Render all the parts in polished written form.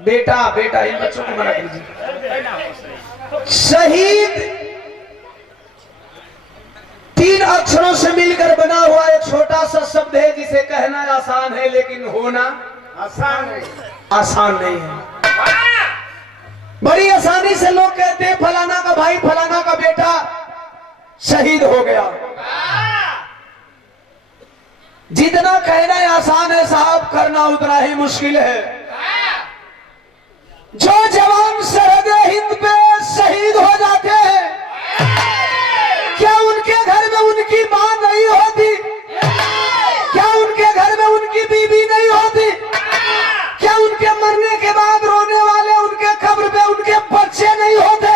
बेटा बेटा इन बच्चों को मना कीजिए। शहीद 3 अक्षरों से मिलकर बना हुआ एक छोटा सा शब्द है जिसे कहना आसान है लेकिन होना आसान नहीं है। बड़ी आसानी से लोग कहते हैं फलाना का भाई फलाना का बेटा शहीद हो गया। जितना कहना आसान है साहब करना उतना ही मुश्किल है। जो जवान सरहद हिंद पे शहीद हो जाते हैं क्या उनके घर में उनकी मां नहीं होती? क्या उनके घर में उनकी बीवी नहीं होती? क्या उनके मरने के बाद रोने वाले उनके कब्र पे उनके बच्चे नहीं होते?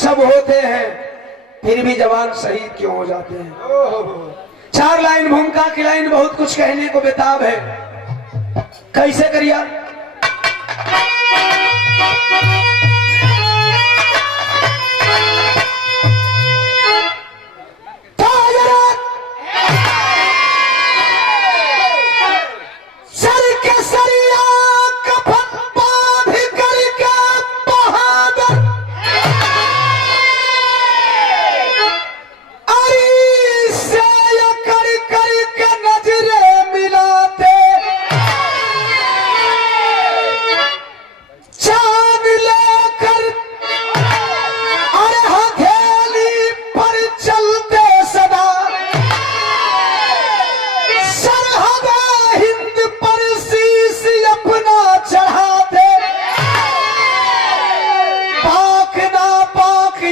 सब होते हैं, फिर भी जवान शहीद क्यों हो जाते हैं? 4 लाइन भूमिका की लाइन बहुत कुछ कहने को बेताब है। कैसे करिया?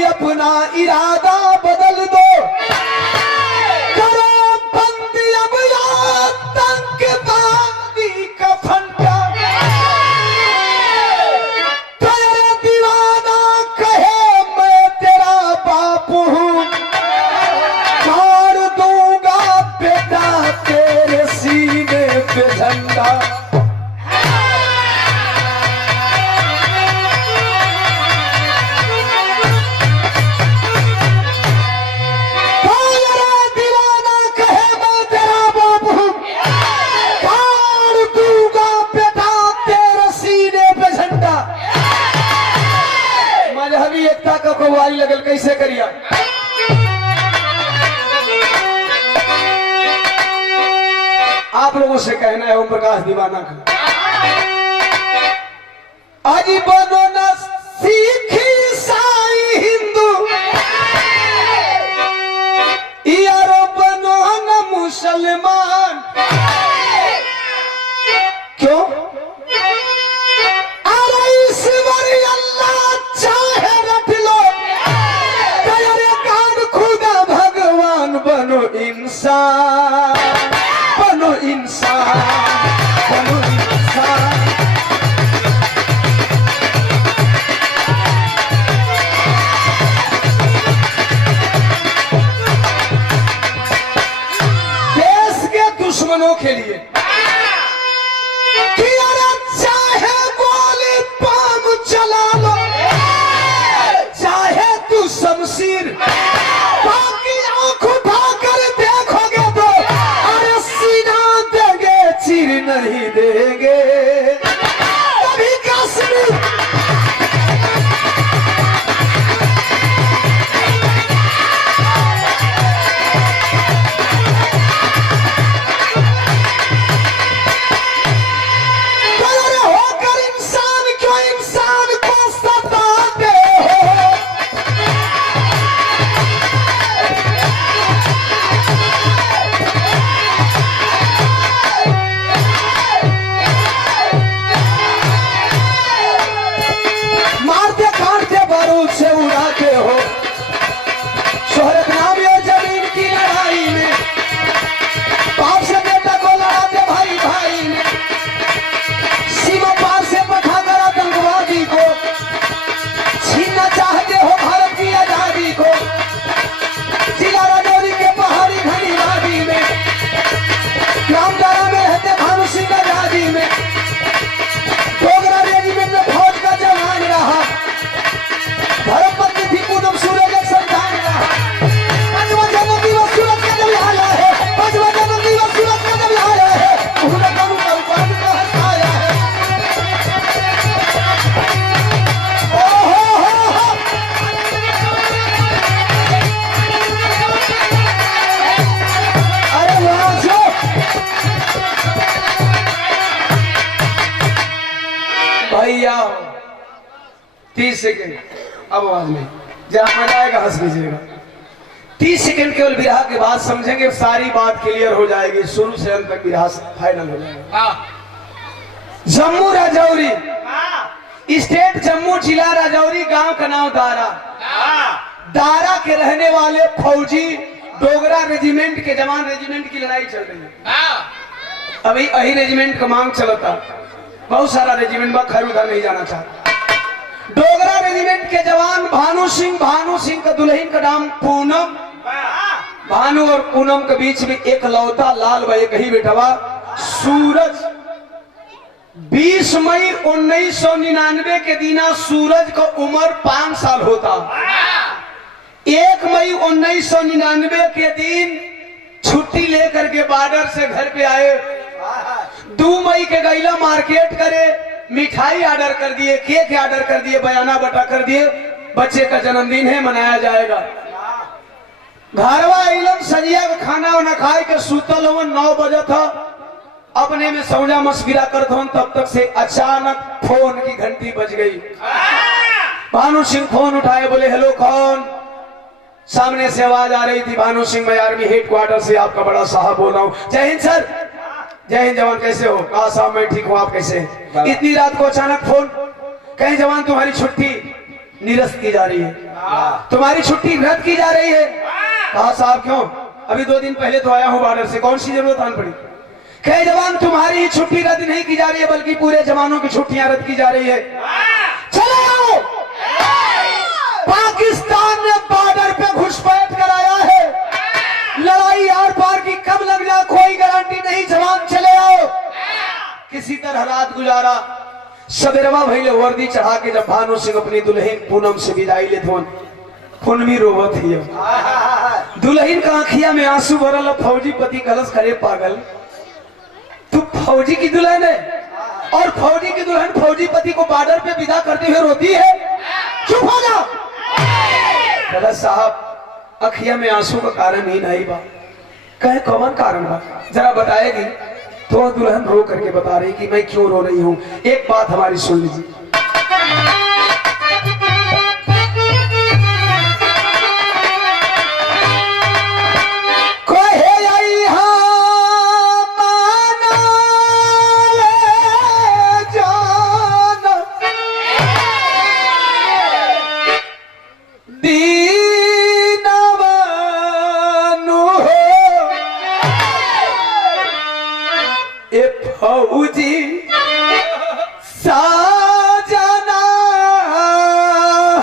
अपना इरादा बदल दो, करो बंदी अब आतंकवादी का फंडा। तेरे दीवाना कहे मैं तेरा बाप हूँ, मार दूंगा बेटा तेरे सीने पे झंडा। एकता का कवाई लगल कैसे करिया? आप लोगों से कहना है ओम प्रकाश दीवाना का आज बनो न सीखी साई हिंदू, यारो बनो न मुसलमान। क्यों? बनो इंसान, बनो इंसान, बनो इंसान। भैया हो। 30 सेकेंड अब आवाज में जहां मजा आएगा हंस लीजिएगा। 30 सेकेंड केवल विरह के बाद समझेंगे, सारी बात क्लियर हो जाएगी, शुरू से अंत तक विरह फाइनल हो जाएगा। जम्मू राजौरी, स्टेट जम्मू, जिला राजौरी, गांव का नाम दारा। दारा के रहने वाले फौजी डोगरा रेजिमेंट के जवान, रेजिमेंट की लड़ाई चल रही है अभी। अही रेजिमेंट का मांग चलता, बहुत सारा रेजिमेंट बा, खैर उधर नहीं जाना चाहता। डोगरा रेजिमेंट के जवान भानु सिंह का दुल्हन का नाम पूनम। भानु और पूनम के बीच में एक लौता लाल भाई एक ही बेटवा सूरज। 20 मई 1999 के दिना सूरज का उम्र 5 साल होता। 1 मई 1999 के दिन छुट्टी लेकर के बॉर्डर से घर पे आए। 2 मई के गैला मार्केट करे, मिठाई ऑर्डर कर दिए, केक ऑर्डर कर दिए, बयाना बटा कर दिए, बच्चे का जन्मदिन है मनाया जाएगा। घरवा इलम सजिया का खाना वाना खाए के सूतल हो, 9 बजे था, अपने में सौजा मशविरा करते हो, तब तक से अचानक फोन की घंटी बज गई। भानु सिंह फोन उठाए, बोले हेलो कौन? सामने से आवाज आ रही थी, भानु सिंह मैं आर्मी हेडक्वार्टर से आपका बड़ा साहब बोल रहा हूँ। जय हिंद सर। जय हिंद जवान, कैसे हो? कहा साहब मैं ठीक हूँ, आप कैसे? इतनी रात को अचानक फोन, कहीं जवान तुम्हारी छुट्टी निरस्त की जा रही है, तुम्हारी छुट्टी रद्द की जा रही है। कहा साहब क्यों? अभी 2 दिन पहले तो आया हूँ बॉर्डर से, कौन सी जरूरत आन पड़ी? कहे जवान तुम्हारी ही छुट्टी रद्द नहीं की जा रही है, बल्कि पूरे जवानों की छुट्टियां रद्द की जा रही है। चले आओ, पाकिस्तान ने बॉर्डर पे घुसपैठ कराया है, लड़ाई आर पार की कब लग जाए कोई गारंटी नहीं, जवान चले आओ। किसी तरह रात गुजारा। सवेरवा भइले वर्दी चढ़ा के जब भानु सिंह अपनी दुल्हन पूनम से विदाई ले थे, खून भी रोवत है। दुल्हन का आंखिया में आंसू भरल, फौजी पति कलश करे पागल, तू फौजी की दुल्हन है और फौजी की दुल्हन फौजी पति को बॉर्डर पे विदा करते हुए रोती है, चुप हो जा। कलश साहब अखिया में आंसू का कारण ही नहीं बा। कहे कौन कारण बा, जरा बताएगी? तो दुल्हन रो करके बता रही कि मैं क्यों रो रही हूं। एक बात हमारी सुन लीजिए। फौजी साजना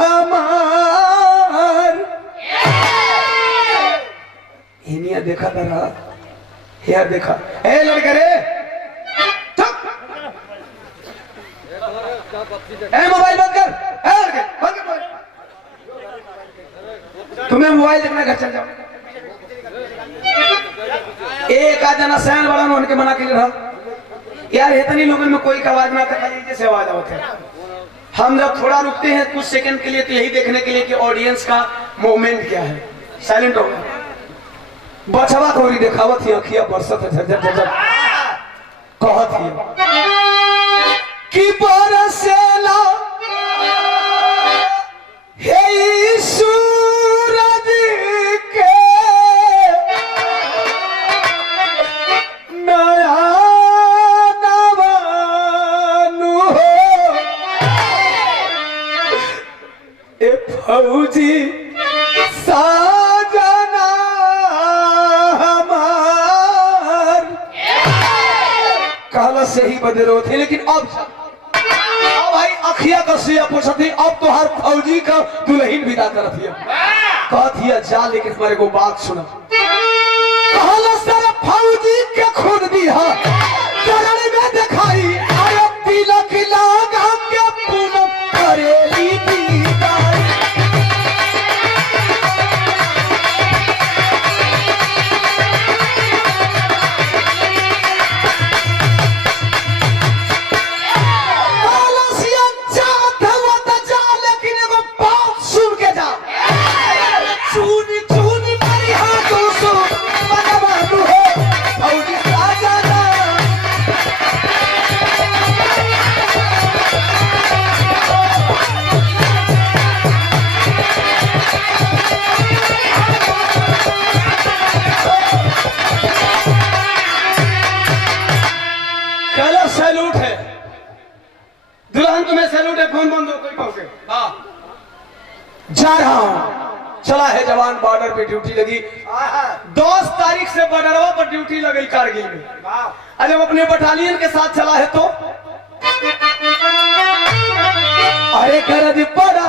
हमार, इनिया देखा था ना, यार देखा, ए लड़के रे चुप, ए मोबाइल बंद कर, ए लड़के बंद कर, तुम्हें मोबाइल देखना, घर चल जाओ। एक आजना सैन वाला उनके मना के रहा यार, इतनी लोगों में कोई आवाज ना था, खाली जैसे आवाज आवत है। हम जब थोड़ा रुकते हैं कुछ सेकंड के लिए तो यही देखने के लिए कि ऑडियंस का मूवमेंट क्या है। साइलेंट हो गया, बचवा थोड़ी दिखावत ही, अखिया बरसत है झरझर झरझर, कहत ही कि बरसेला हे सूरज के नया फौजी साजना हमार। कहला से ही बदलो थे, लेकिन अब भाई अखिया का सिया पूछती, अब तो हर फौजी का दुल्हन विदा करत हिया, कहत हिया जा, लेकिन हमारे को बात सुना। कहला सारा फौजी के खून दिया चरण में दिखाई, अरे तिलक लगा के पूनम करेली विदाई। दुल्हन तुम्हें सैल्यूट है, फोन बंद हो कोई कहोगे। हाँ जा रहा हूं। चला है जवान, बॉर्डर पे ड्यूटी लगी। 10 तारीख से बॉर्डरवा पर ड्यूटी लगी कारगिल में। और जब अपने बटालियन के साथ चला है तो अरे गरज पड़ा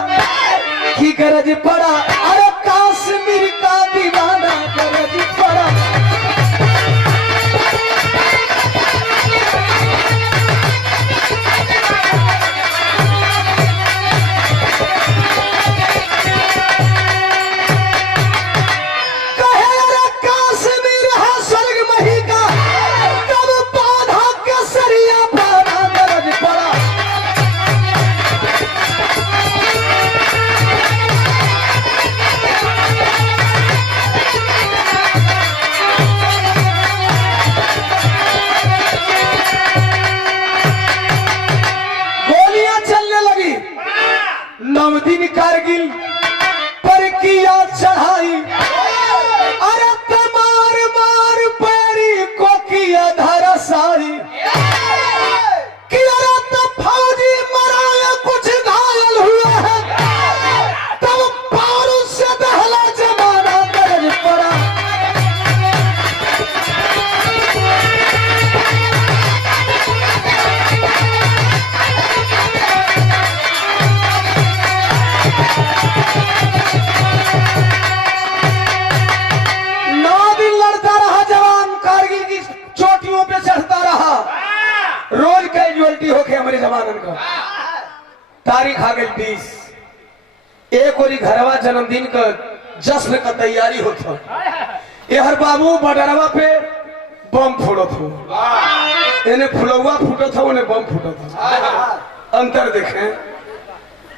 कि गरज पड़ा, अरे काश्मीर का दीवाना गरज पड़ा। दिन कारगिल पर किया चढ़ाई, अरे तमार मार पैरी को किया धराशायी, कि अरे तो फौजी मरा या कुछ घायल हुआ है, तब बारूद से दहला जमाना गरज पड़ा। रोज कैजुअलिटी होके हमारे जमानन का। तारीख आ गई 20, एक और घरवा जन्मदिन का जश्न का तैयारी होता। ये हर बाबू बडरवा पे बम फोड़ो थो, इन्हें फुलौआ फूटो था, उन्हें बम फूटो था। अंतर देखें,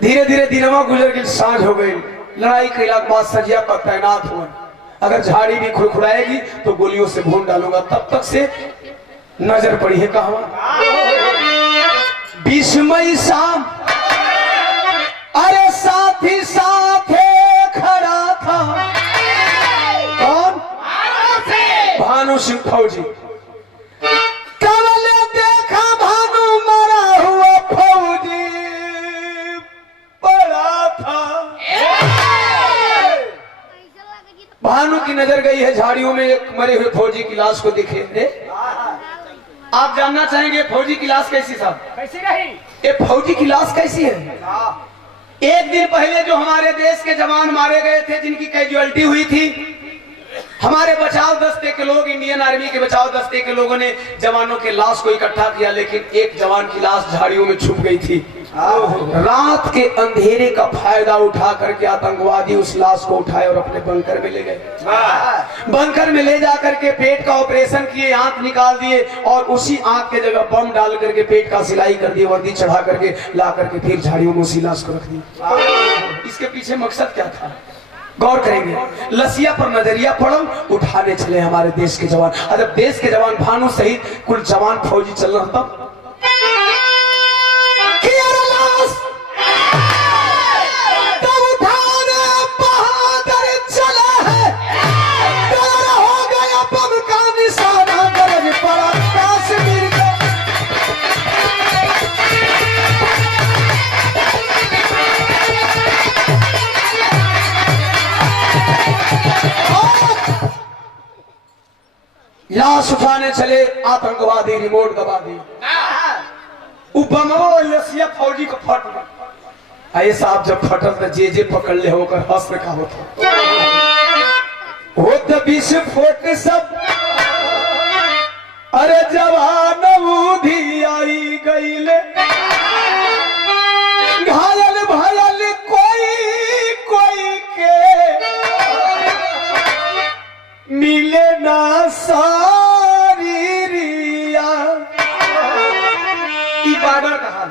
धीरे धीरे दिनवा गुजर गई, सांझ हो गई। लड़ाई कैला के बाद सजिया पर तैनात हुआ। अगर झाड़ी भी खुड़खुड़ाएगी तो गोलियों से भून डालूंगा। तब तक से नजर पड़ी है कहां 20 मई शाम, अरे साथी साथे खड़ा था कौन? भानु सिंह फौजी। कमले देखा भानु मरा हुआ फौजी पड़ा था। भानु की नजर गई है झाड़ियों में, एक मरे हुए फौजी की लाश को दिखे। आप जानना चाहेंगे फौजी की लाश कैसी साहब? कैसी रही? ये फौजी की लाश कैसी है? एक दिन पहले जो हमारे देश के जवान मारे गए थे, जिनकी कैजुअलिटी हुई थी, हमारे बचाव दस्ते के लोग, इंडियन आर्मी के बचाव दस्ते के लोगों ने जवानों के लाश को इकट्ठा किया, लेकिन एक जवान की लाश झाड़ियों में छुप गई थी। रात के अंधेरे का फायदा उठा करके आतंकवादी उस लाश को उठाए और अपने बंकर में ले गए। बंकर में ले जाकर के पेट का ऑपरेशन किए, आंत निकाल दिए और उसी आंत के जगह बम डाल करके पेट का सिलाई कर दिए, वर्दी चढ़ा करके ला करके फिर झाड़ियों में उसी लाश को रख दिया। इसके पीछे मकसद क्या था? गौर करेंगे। लसिया पर नजरिया पड़ो, उठाने चले हमारे देश के जवान। जब देश के जवान भानु सहित कुल जवान फौजी चल रहा था, तब उठाने बहादुर चला है, हो गया बम का निशाना गरज पड़ा काश्मीर का। लाश उठाने चले आतंकवादी, रिमोट दबा दी। लसिया फौजी को फट आए साहब, जब फटल तो जे पकड़ ले होकर हंस का होता हो तो विस्फोट सब। अरे जवान उधी आई गईले, घायल भयल कोई कोई के मिले ना सारी रिया। बॉर्डर कहा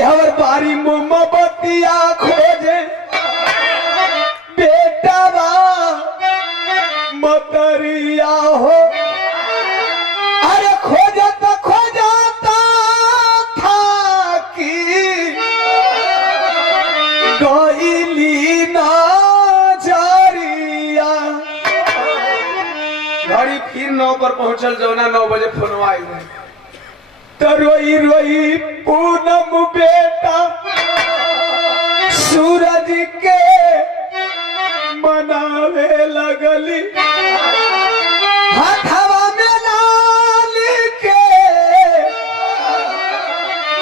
हर बारी मोमबत्तिया खोजे बेटा मतरिया हो। अरे खोजता था कि गईली ना जारिया। घड़ी फिर 9 पर पहुंचल, जौना 9 बजे फोन आई। तो रोई रोई पूनम बेटा सूरज के मनावे लगली, हथवा में लाल के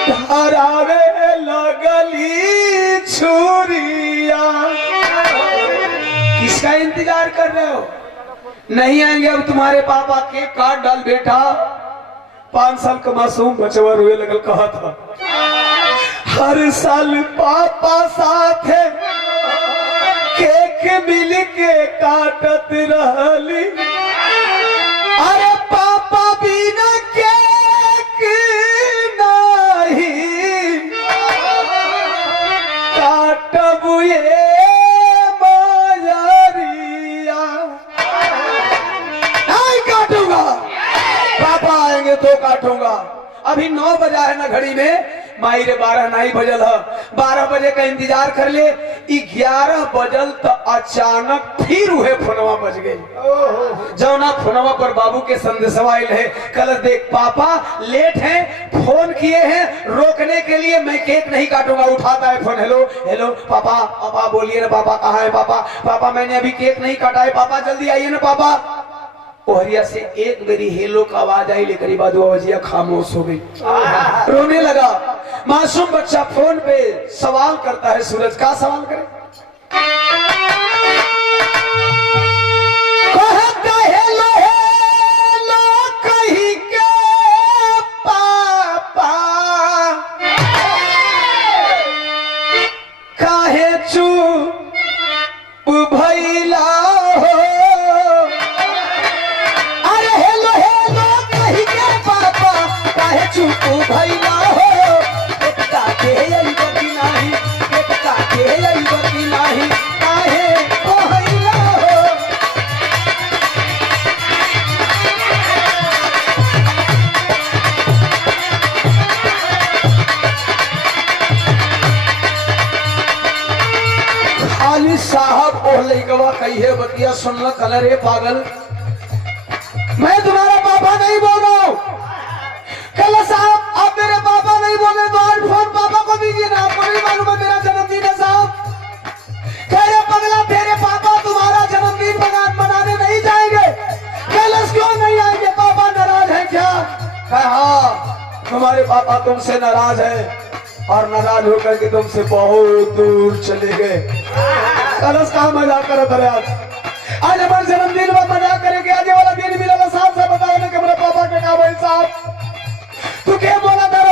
धरावे लगली छुरिया। किसका इंतजार कर रहे हो? नहीं आएंगे अब तुम्हारे पापा, केक काट डाल बेटा। 5 साल का मासूम बचवा रोए लगल, कहा था हर साल पापा साथ केक मिल के काटत रहली, अरे पापा बिना केक नहीं काटब ये मायरिया। नहीं काटूंगा, पापा आएंगे तो काटूंगा। अभी 9 बजा है ना घड़ी में, माई रे 12 नहीं बजल है। 12 बजे का इंतजार कर ले। 11 बजल तो अचानक फिर वह फोनवा बज गई। जौना फोनवा पर बाबू के संदेशवा आयल है, कल देख पापा लेट हैं, फोन किए हैं रोकने के लिए, मैं केक नहीं काटूंगा। उठाता है फोन, हेलो हेलो पापा, पापा बोलिए ना पापा, कहाँ है पापा? पापा मैंने अभी केक नहीं काटा है पापा, जल्दी आइए ना पापा। ओहरिया से एक मेरी हेलो का आवाज आई, लेकर बाद वजिया खामोश हो गई, रोने लगा। मासूम बच्चा फोन पे सवाल करता है, सूरज का सवाल करे? कहता हेलो हेलो कही के पापा, काहे चुप भइला हो? चुप भइला हो, बेटा के यही बकी नाही, बेटा के यही बकी नाही, काहे भइला हो? खाली साहब ओह लइकवा कहिए बतिया सुनल कलर रे पागल, मैं तुम्हारा पापा नहीं बोल रहा हूं। कल साहब आप मेरे पापा नहीं बोले तो आज फोन पापा को दीजिए ना, आपको नहीं मालूम है मेरा जन्मदिन है साहब? कह रहे पगला तेरे पापा तुम्हारा जन्मदिन मनाने नहीं जाएंगे। कैलाश क्यों नहीं आएंगे? पापा नाराज है क्या? हाँ तुम्हारे पापा तुमसे नाराज है, और नाराज होकर के तुमसे बहुत दूर चले गए। कैलाश कहाँ मजाक करत रहे? आज हमारे जन्मदिन में मजाक करेंगे, आज वाला दिन मिला साहब से बताओ ना कि मेरे पापा के कहा भाई साहब, तू क्या बोला था?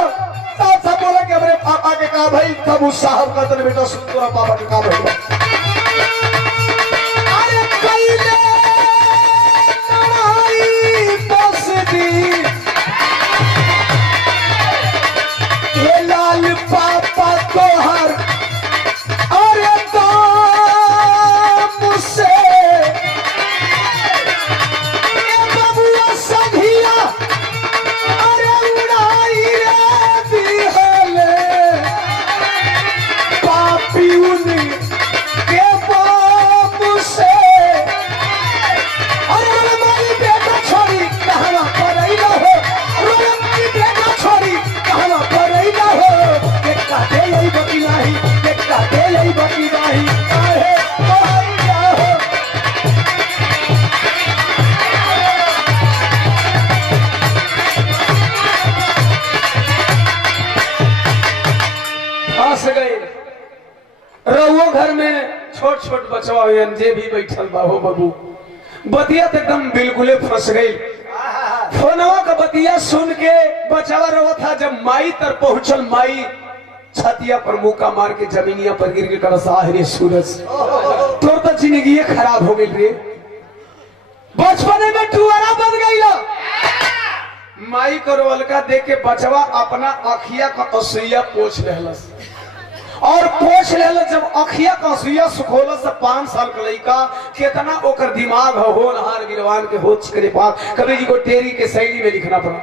साहब साहब बोला कि मेरे पापा के कहा भाई, तब उस साहब का तेरे बेटा सुन तेरा पापा के कहा भाई। अरे कईले लड़ाई बस दी, ये लाल पापा तो हर, अरे तो मुझसे बबुआ सधिया, रहुओ घर में छोट छोट बचवा जे भी बैठल बाबू बाबू, बतिया तो एकदम बिल्कुल फंस गई। फोनवा का बतिया सुन के बचवा रहा था। जब माई तर पहुंचल, माई छतिया पर मुका मार के जमीनिया पर गिर के करसा, रे सूरज तोर तो जिंदगी खराब हो गई रे, बचपने में टुआरा बन गई। माई को रोलका देख के बचवा अपना अखिया का असुइया पोछ रहलस, और पोछ लेलस। जब अखिया का असुइया सुखोलस, 5 साल का लड़का कितना ओकर दिमाग हो नहार गिरवान के हो करे पास, कभी जी को टेरी के शैली में लिखना पड़ा।